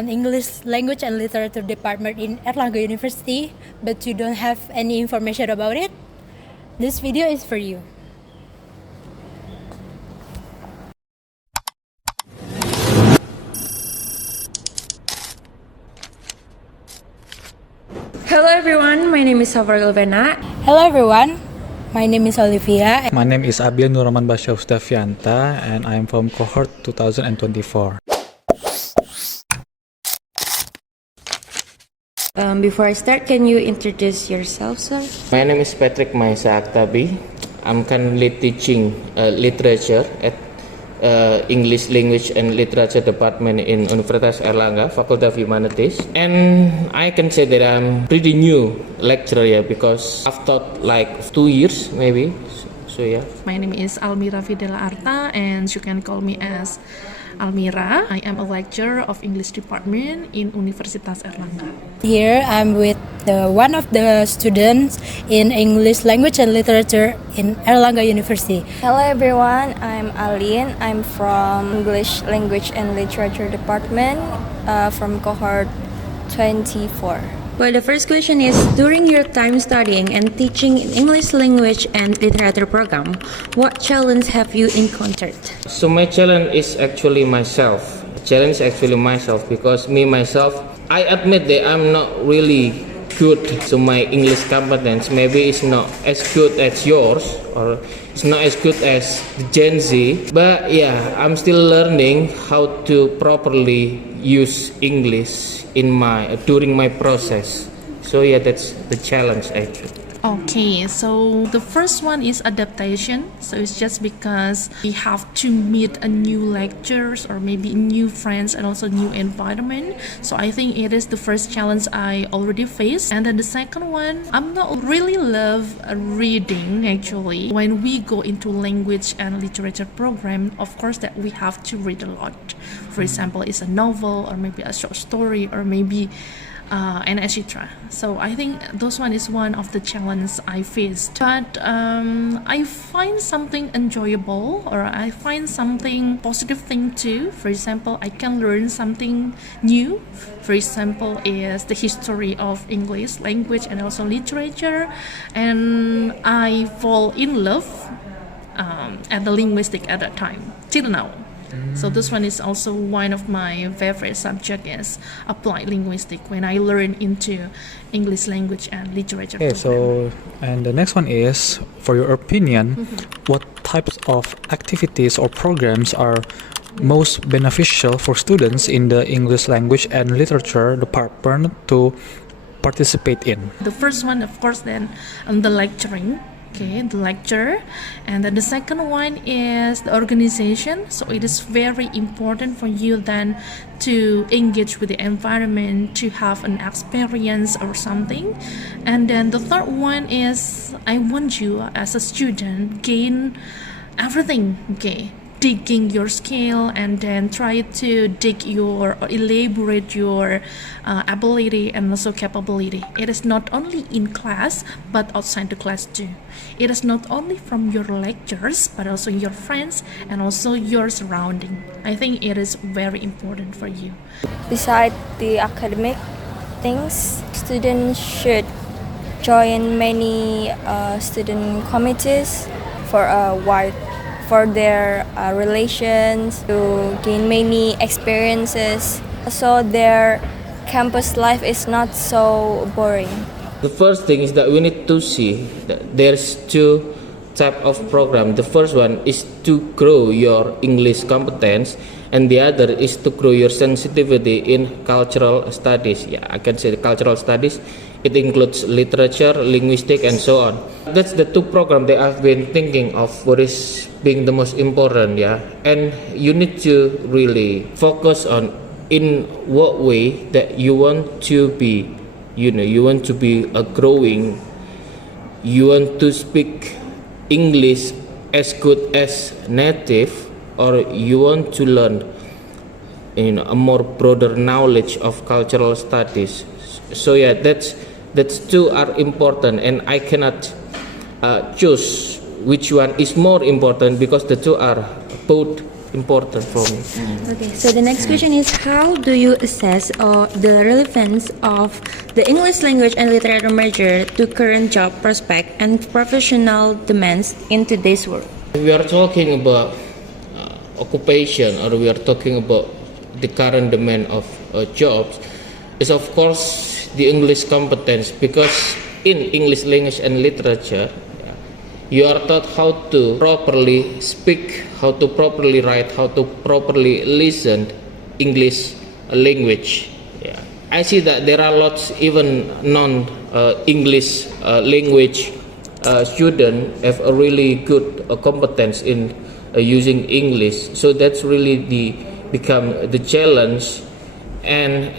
an English language and literature department in Erlangga University, but you don't have any information about it, this video is for you. Hello everyone, my name is Luvena. Hello everyone, my name is Olivia. My name is Abyan Nur Rahman B and I am from cohort 2024. Before I start, can you introduce yourself, sir? My name is Patrick Maisa Aktabi. I'm currently teaching literature at English Language and Literature Department in Universitas Erlangga, Faculty of Humanities. And I can say that I'm pretty new lecturer here because I've taught like 2 years maybe. So yeah. My name is Almira Fidela Arta and you can call me as Almira. I am a lecturer of English department in Universitas Erlangga. Here I'm with one of the students in English Language and Literature in Erlangga University. Hello everyone, I'm Alin. I'm from English Language and Literature Department from cohort 24. Well, the first question is, during your time studying and teaching in English Language and Literature program, what challenge have you encountered? So my challenge is actually myself. Because myself, I admit that I'm not really good. So my English competence maybe is not as good as yours or it's not as good as the Gen Z. But yeah, I'm still learning how to properly use English during my process. So yeah, that's the challenge actually. Okay, so the first one is adaptation. So it's just because we have to meet a new lectures or maybe new friends and also new environment. So I think it is the first challenge I already faced. And then the second one, I'm not really love reading actually. When we go into language and literature program, of course that we have to read a lot. For example, it's a novel or maybe a short story or maybe and etc. So I think those one is one of the challenges I faced. But I find something enjoyable or I find something positive thing too. For example, I can learn something new. For example, is the history of English language and also literature, and I fall in love at the linguistic at that time till now. So this one is also one of my favorite subject is applied linguistic when I learn into English language and literature. Okay, so and the next one is, for your opinion, what types of activities or programs are most beneficial for students in the English language and literature department to participate in? The first one, of course, then the lecturing. Okay, the lecture, and then the second one is the organization. So it is very important for you then to engage with the environment, to have an experience or something. And then the third one is I want you as a student gain everything. Okay, digging your skill and then try to dig your or elaborate your ability and also capability. It is not only in class but outside the class too. It is not only from your lectures but also your friends and also your surrounding. I think it is very important for you. Besides the academic things, students should join many student committees for their relations, to gain many experiences. So their campus life is not so boring. The first thing is that we need to see that there's two type of program. The first one is to grow your English competence and the other is to grow your sensitivity in cultural studies. Yeah, I can say the cultural studies. It includes literature, linguistic, and so on. That's the two programs that I've been thinking of what is being the most important, yeah. And you need to really focus on in what way that you want to be, you want to be a growing, you want to speak English as good as native, or you want to learn a more broader knowledge of cultural studies. So yeah, that's two are important, and I cannot choose which one is more important because the two are both important for me. Okay, so the next question is, how do you assess the relevance of the English language and literature major to current job prospect and professional demands in today's world? If we are talking about occupation, or we are talking about the current demand of jobs, is of course the English competence, because in English language and literature, you are taught how to properly speak, how to properly write, how to properly listen English language. Yeah. I see that there are lots, even non-English language students have a really good competence in using English. So that's really become the challenge, and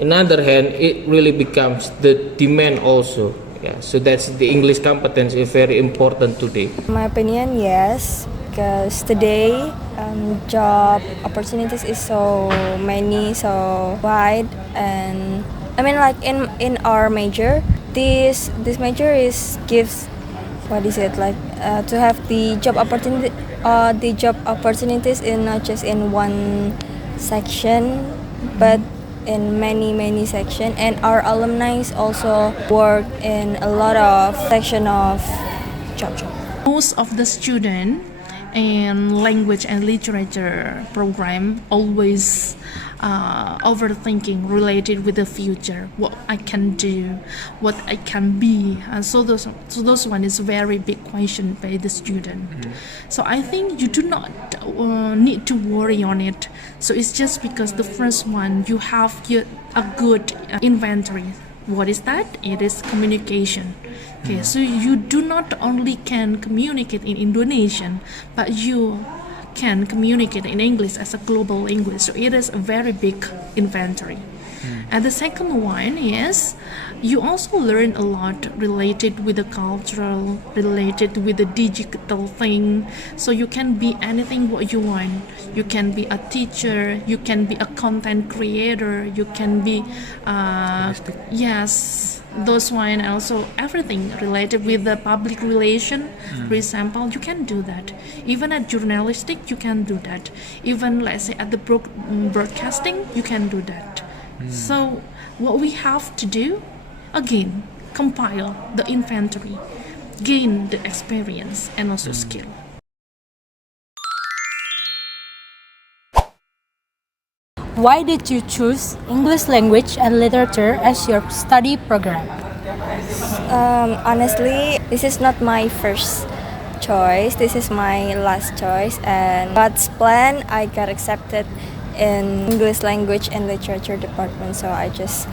on the other hand, it really becomes the demand also. Yeah, so that's the English competence is very important today. In my opinion, yes, because today job opportunities is so many, so wide, and I mean like in our major, this major is gives, what is it like, to have the job opportunities in not just in one section, but in many section, and our alumni also work in a lot of section of job. Most of the student in language and literature program always overthinking related with the future, what I can do, what I can be, and so those one is very big question by the student. So I think you do not need to worry on it. So it's just because the first one, you have a good inventory. What is that? It is communication. Okay, so you do not only can communicate in Indonesian, but you can communicate in English as a global language. So it is a very big inventory. And the second one is you also learn a lot related with the cultural, related with the digital thing. So you can be anything what you want. You can be a teacher, you can be a content creator, you can be yes, those one, and also everything related with the public relation. For example, you can do that. Even at journalistic, you can do that. Even let's say at the broadcasting, you can do that. So what we have to do, again, compile the inventory, gain the experience and also skill. Why did you choose English language and literature as your study program? Honestly, this is not my first choice. This is my last choice, and God's plan, I got accepted in English language and literature department, so I just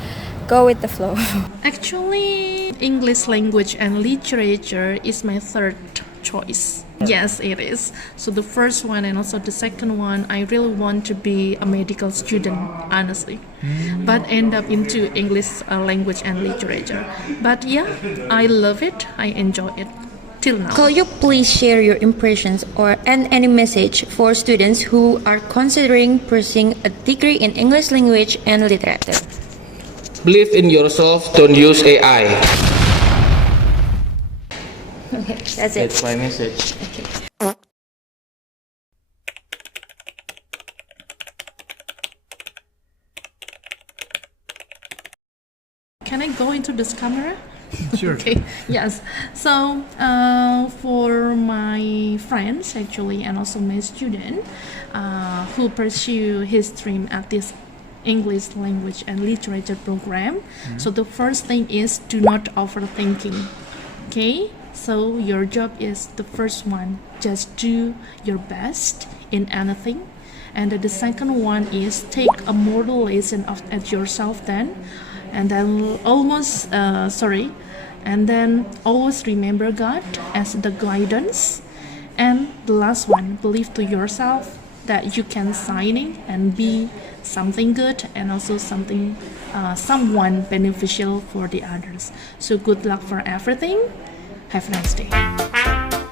go with the flow. Actually, English language and literature is my third choice. Yes, it is. So the first one and also the second one, I really want to be a medical student, honestly, but end up into English language and literature. But yeah, I love it. I enjoy it till now. Could you please share your impressions and any message for students who are considering pursuing a degree in English language and literature? Believe in yourself, don't use AI. Okay, that's it. That's my message. Can I go into this camera? Sure. Okay. Yes. So for my friends actually, and also my student who pursue his dream at this English language and literature program. So the first thing is, do not overthinking. Okay. So your job is the first one. Just do your best in anything. And the second one is take a moral lesson at yourself then. And then and then always remember God as the guidance. And the last one, believe to yourself that you can sign and be something good and also someone beneficial for the others. So good luck for everything. Have a nice day.